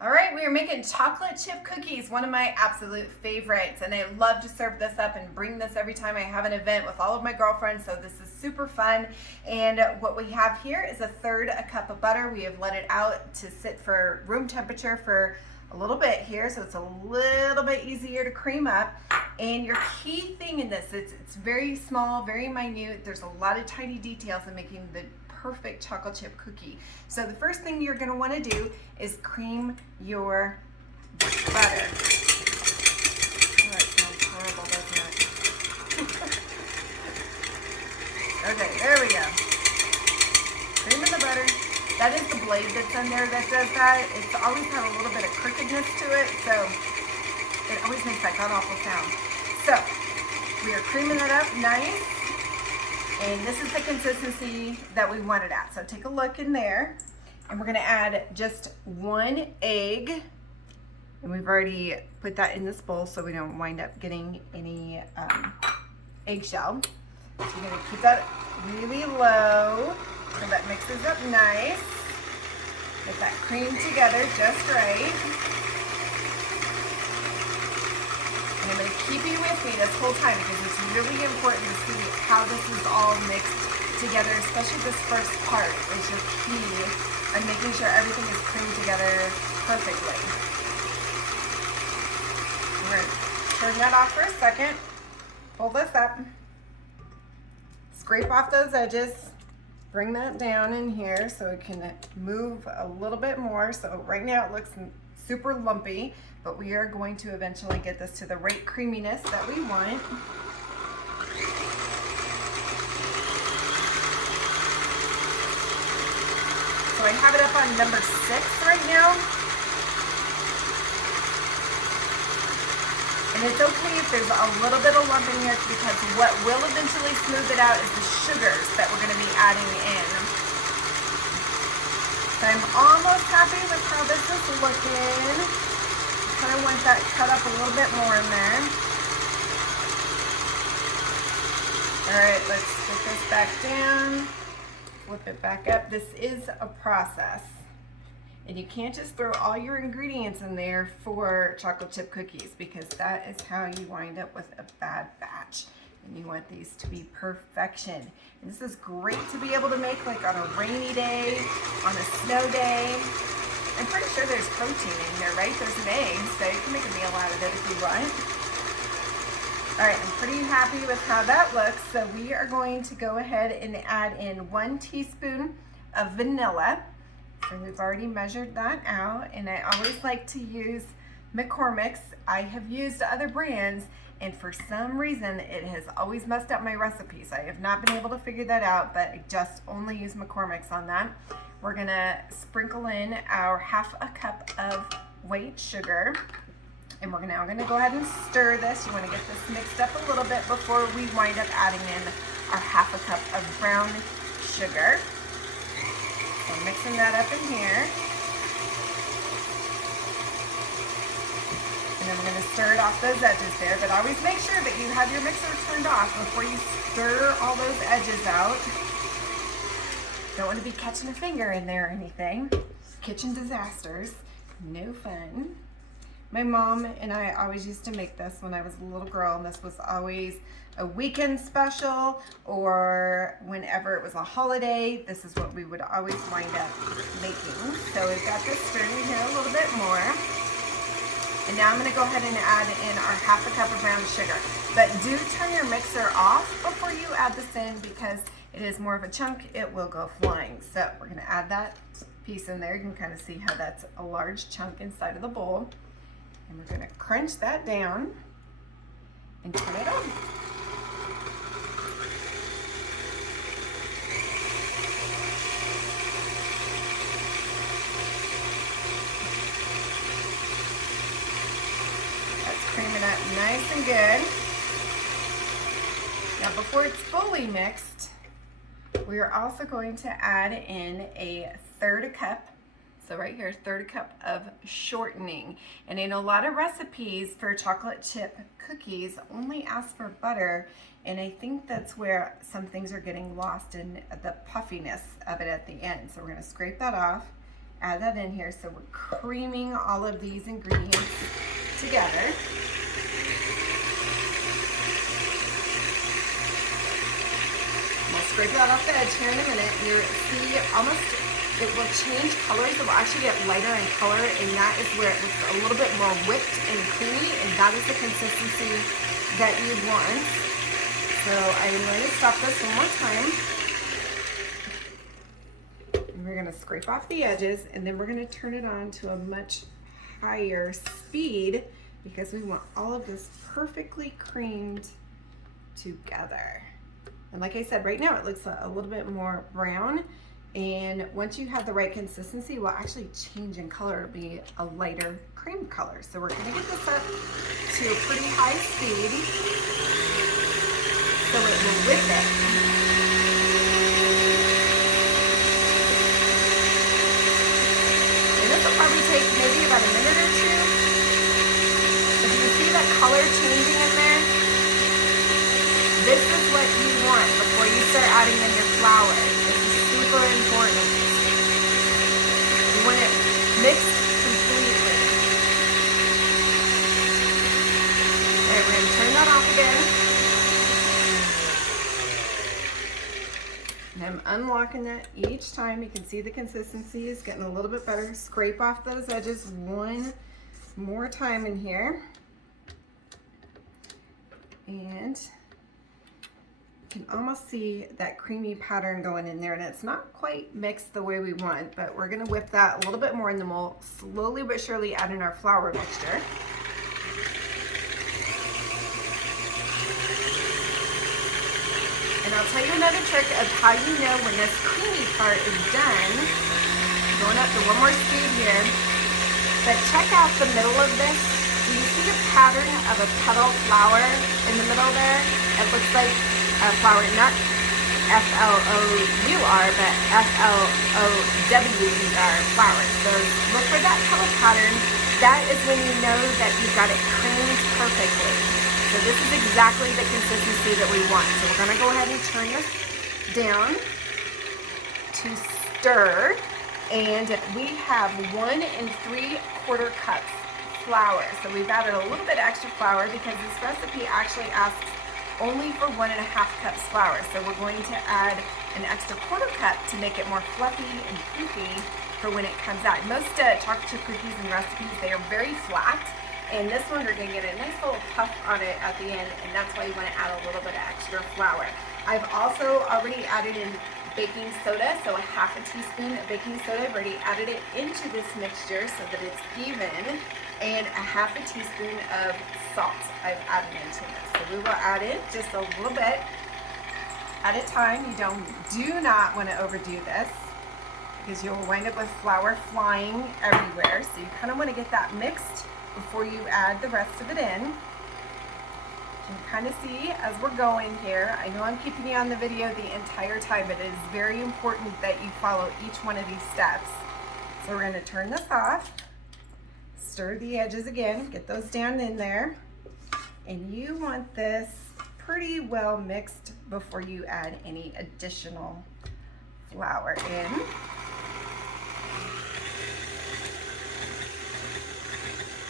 All right, we are making chocolate chip cookies, one of my absolute favorites, and I love to serve this up and bring this every time I have an event with all of my girlfriends, so this is super fun. And what we have here is 1/3 cup of butter. We have let it out to sit for room temperature for a little bit here, so it's a little bit easier to cream up. And your key thing in this, it's very small, very minute. There's a lot of tiny details in making the perfect chocolate chip cookie. So the first thing you're going to want to do is cream your butter. Oh, that sounds horrible, doesn't it? Okay, there we go. Cream in the butter. That is the blade that's in there that does that. It's always got a little bit of crookedness to it, so it always makes that god-awful sound. So we are creaming it up nice. And this is the consistency that we want it at. So take a look in there. And we're gonna add just 1 egg. And we've already put that in this bowl so we don't wind up getting any eggshell. So you're gonna keep that really low so that mixes up nice. Get that cream together just right. And I'm going to keep you with me this whole time because it's really important to see how this is all mixed together, especially this first part is your key on making sure everything is creamed together perfectly. We're going to turn that off for a second, pull this up, scrape off those edges, bring that down in here so it can move a little bit more. So right now it looks super lumpy, but we are going to eventually get this to the right creaminess that we want. So I have it up on number 6 right now. And it's okay if there's a little bit of lump in here because what will eventually smooth it out is the sugars that we're gonna be adding in. So I'm almost happy with how this is looking. I want that cut up a little bit more in there. All right, let's put this back down, flip it back up. This is a process, and you can't just throw all your ingredients in there for chocolate chip cookies because that is how you wind up with a bad batch. And you want these to be perfection. And this is great to be able to make like on a rainy day, on a snow day. I'm pretty sure there's protein in here, right? There's an egg, so you can make a meal out of it if you want. All right, I'm pretty happy with how that looks. So we are going to go ahead and add in 1 teaspoon of vanilla. So we've already measured that out, and I always like to use McCormick's. I have used other brands, and for some reason, it has always messed up my recipes. I have not been able to figure that out, but I just only use McCormick's on that. We're gonna sprinkle in our 1/2 cup of white sugar. And we're now gonna go ahead and stir this. You wanna get this mixed up a little bit before we wind up adding in our 1/2 cup of brown sugar. So mixing that up in here. And then we're gonna stir it off those edges there, but always make sure that you have your mixer turned off before you stir all those edges out. Don't want to be catching a finger in there or anything. Kitchen disasters, no fun. My mom and I always used to make this when I was a little girl, and this was always a weekend special or whenever it was a holiday. This is what we would always wind up making. So we've got this stirring here a little bit more. And now I'm going to go ahead and add in our 1/2 cup of brown sugar. But do turn your mixer off before you add this in because it is more of a chunk, it will go flying. So we're gonna add that piece in there. You can kind of see how that's a large chunk inside of the bowl. And we're gonna crunch that down and turn it on. That's creaming up nice and good. Now before it's fully mixed, we are also going to add in a 1/3 cup, so right here, 1/3 cup of shortening. And in a lot of recipes for chocolate chip cookies only ask for butter, and I think that's where some things are getting lost in the puffiness of it at the end. So we're gonna scrape that off, add that in here. So we're creaming all of these ingredients together. We'll scrape that off the edge here in a minute. You see almost, it will change colors. It will actually get lighter in color, and that is where it looks a little bit more whipped and creamy, and that is the consistency that you want. So I'm going to stop this one more time. And we're going to scrape off the edges, and then we're going to turn it on to a much higher speed because we want all of this perfectly creamed together. And like I said, right now it looks a little bit more brown, and once you have the right consistency, it will actually change in color. It'll be a lighter cream color. So we're going to get this up to a pretty high speed so it will whip it. And this will probably take maybe about a minute or two. But you can see that color changing in there. This is what you want before you start adding in your flour. This is super important. You want it mixed completely. Alright, we're going to turn that off again. And I'm unlocking that each time. You can see the consistency is getting a little bit better. Scrape off those edges one more time in here. And can almost see that creamy pattern going in there, and it's not quite mixed the way we want, but we're going to whip that a little bit more, and then we'll slowly but surely add in our flour mixture. And I'll tell you another trick of how you know when this creamy part is done. Going up to one more speed here, but check out the middle of this. Do you see a pattern of a petal flower in the middle there? It looks like flour, not F-L-O-U-R, but F-L-O-W-E-R, flour. So look for that petal pattern. That is when you know that you've got it creamed perfectly. So this is exactly the consistency that we want. So we're going to go ahead and turn this down to stir. And we have 1 3/4 cups flour. So we've added a little bit extra flour because this recipe actually asks only for 1.5 cups flour. So we're going to add an extra 1/4 cup to make it more fluffy and poofy for when it comes out. Most chocolate chip cookies and recipes, they are very flat. And this one, we're going to get a nice little puff on it at the end, and that's why you want to add a little bit of extra flour. I've also already added in baking soda, so a 1/2 teaspoon of baking soda. I've already added it into this mixture so that it's even, and a 1/2 teaspoon of salt I've added into this. So we will add in just a little bit at a time. You do not want to overdo this because you'll wind up with flour flying everywhere. So you kind of want to get that mixed before you add the rest of it in. You can kind of see as we're going here. I know I'm keeping you on the video the entire time, but it is very important that you follow each one of these steps. So we're going to turn this off, stir the edges again, get those down in there, and you want this pretty well mixed before you add any additional flour in.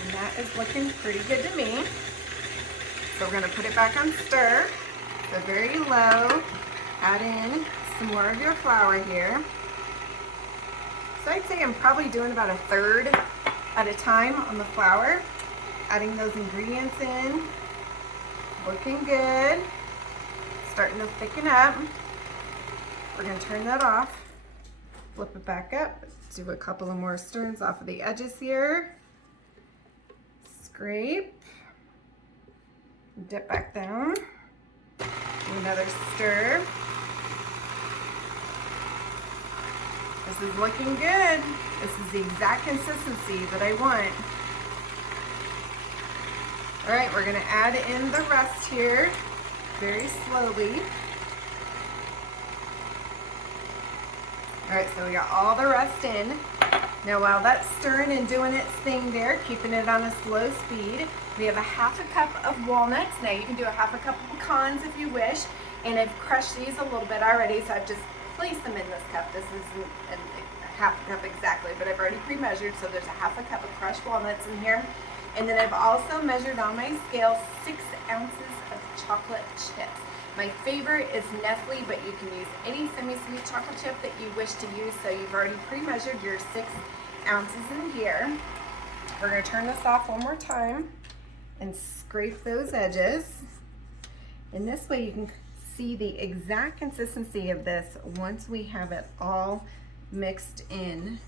And that is looking pretty good to me. So we're going to put it back on stir. So very low. Add in some more of your flour here. So I'd say I'm probably doing about 1/3 at a time on the flour. Adding those ingredients in. Looking good. Starting to thicken up. We're going to turn that off. Flip it back up. Do a couple of more stirrings off of the edges here. Scrape. Dip back down. Do another stir. This is looking good. This is the exact consistency that I want. All right, we're gonna add in the rest here very slowly. All right, so we got all the rest in. Now while that's stirring and doing its thing there, keeping it on a slow speed, we have a 1/2 cup of walnuts. Now you can do a 1/2 cup of pecans if you wish, and I've crushed these a little bit already, so I've just placed them in this cup. This is a half a cup exactly, but I've already pre-measured, so there's a half a cup of crushed walnuts in here. And then I've also measured on my scale 6 ounces of chocolate chips. My favorite is Nestle, but you can use any semi-sweet chocolate chip that you wish to use. So you've already pre-measured your 6 ounces in here. We're gonna turn this off one more time and scrape those edges. And this way you can see the exact consistency of this once we have it all mixed in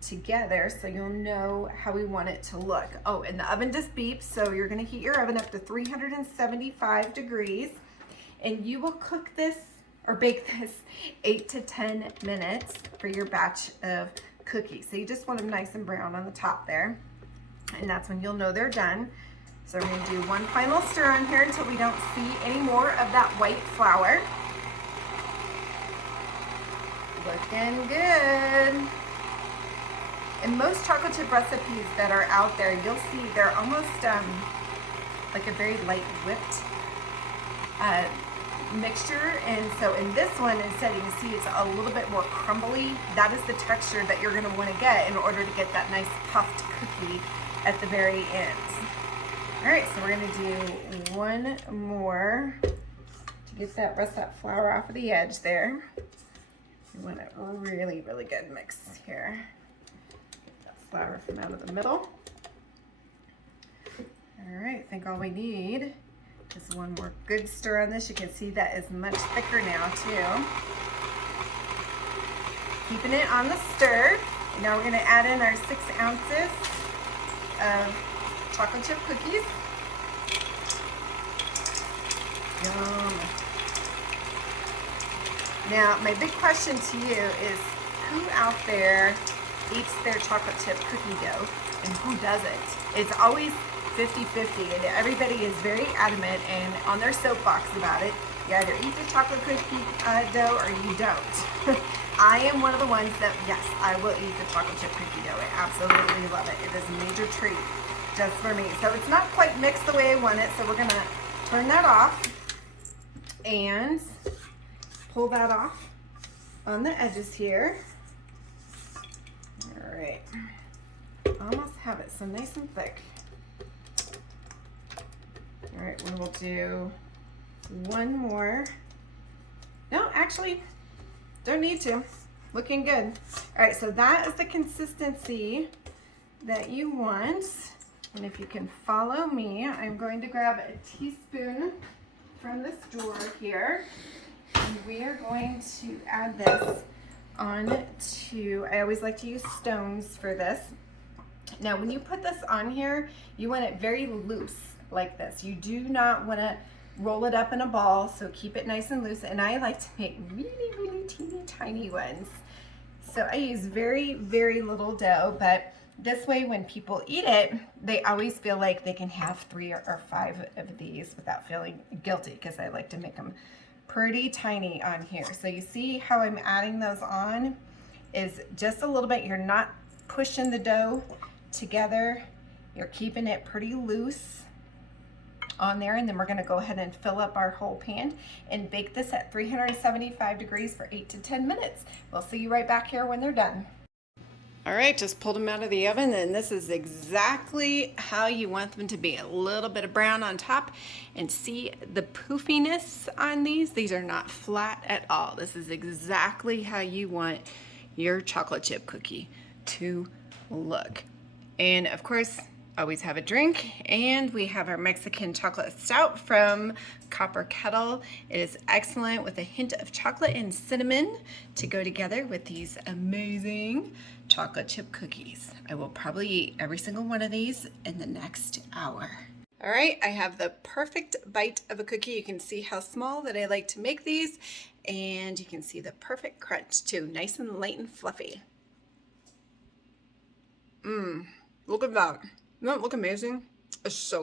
together, so you'll know how we want it to look. Oh, and the oven just beeps, so you're gonna heat your oven up to 375 degrees, and you will cook this or bake this 8 to 10 minutes for your batch of cookies. So you just want them nice and brown on the top there, and that's when you'll know they're done. So we're gonna do one final stir on here until we don't see any more of that white flour. Looking good. In most chocolate chip recipes that are out there, you'll see they're almost like a very light whipped mixture. And so in this one, instead, you can see it's a little bit more crumbly. That is the texture that you're gonna wanna get in order to get that nice puffed cookie at the very end. All right, so we're gonna do one more to get that rest of that flour off of the edge there. You want a really, really good mix here. That flour from out of the middle. All right, I think all we need is one more good stir on this. You can see that is much thicker now too. Keeping it on the stir. And now we're gonna add in our 6 ounces of chocolate chip cookies. Yum. Now, my big question to you is, who out there eats their chocolate chip cookie dough and who doesn't? It's always 50-50, and everybody is very adamant and on their soapbox about it. You either eat the chocolate cookie dough or you don't. I am one of the ones that, yes, I will eat the chocolate chip cookie dough. I absolutely love it. It is a major treat just for me. So it's not quite mixed the way I want it, so we're gonna turn that off and pull that off on the edges here. All right, almost have it so nice and thick. All right, we will do one more. No, actually, don't need to. Looking good. All right, so that is the consistency that you want. And if you can follow me, I'm going to grab a teaspoon from this drawer here. And we are going to add this on to, I always like to use stones for this. Now, when you put this on here, you want it very loose like this. You do not want to roll it up in a ball, so keep it nice and loose. And I like to make really, really teeny tiny ones. So I use very, very little dough, but this way when people eat it, they always feel like they can have 3 or 5 of these without feeling guilty, because I like to make them pretty tiny on here. So you see how I'm adding those on is just a little bit. You're not pushing the dough together. You're keeping it pretty loose on there, and then we're going to go ahead and fill up our whole pan and bake this at 375 degrees for 8 to 10 minutes. We'll see you right back here when they're done. All right, just pulled them out of the oven, and this is exactly how you want them to be. A little bit of brown on top, and see the poofiness on these? These are not flat at all. This is exactly how you want your chocolate chip cookie to look. And of course, always have a drink, and we have our Mexican chocolate stout from Copper Kettle. It is excellent with a hint of chocolate and cinnamon to go together with these amazing chocolate chip cookies. I will probably eat every single one of these in the next hour. All right, I have the perfect bite of a cookie. You can see how small that I like to make these, and you can see the perfect crunch too, nice and light and fluffy. Look at that. Doesn't that look amazing? It's so good.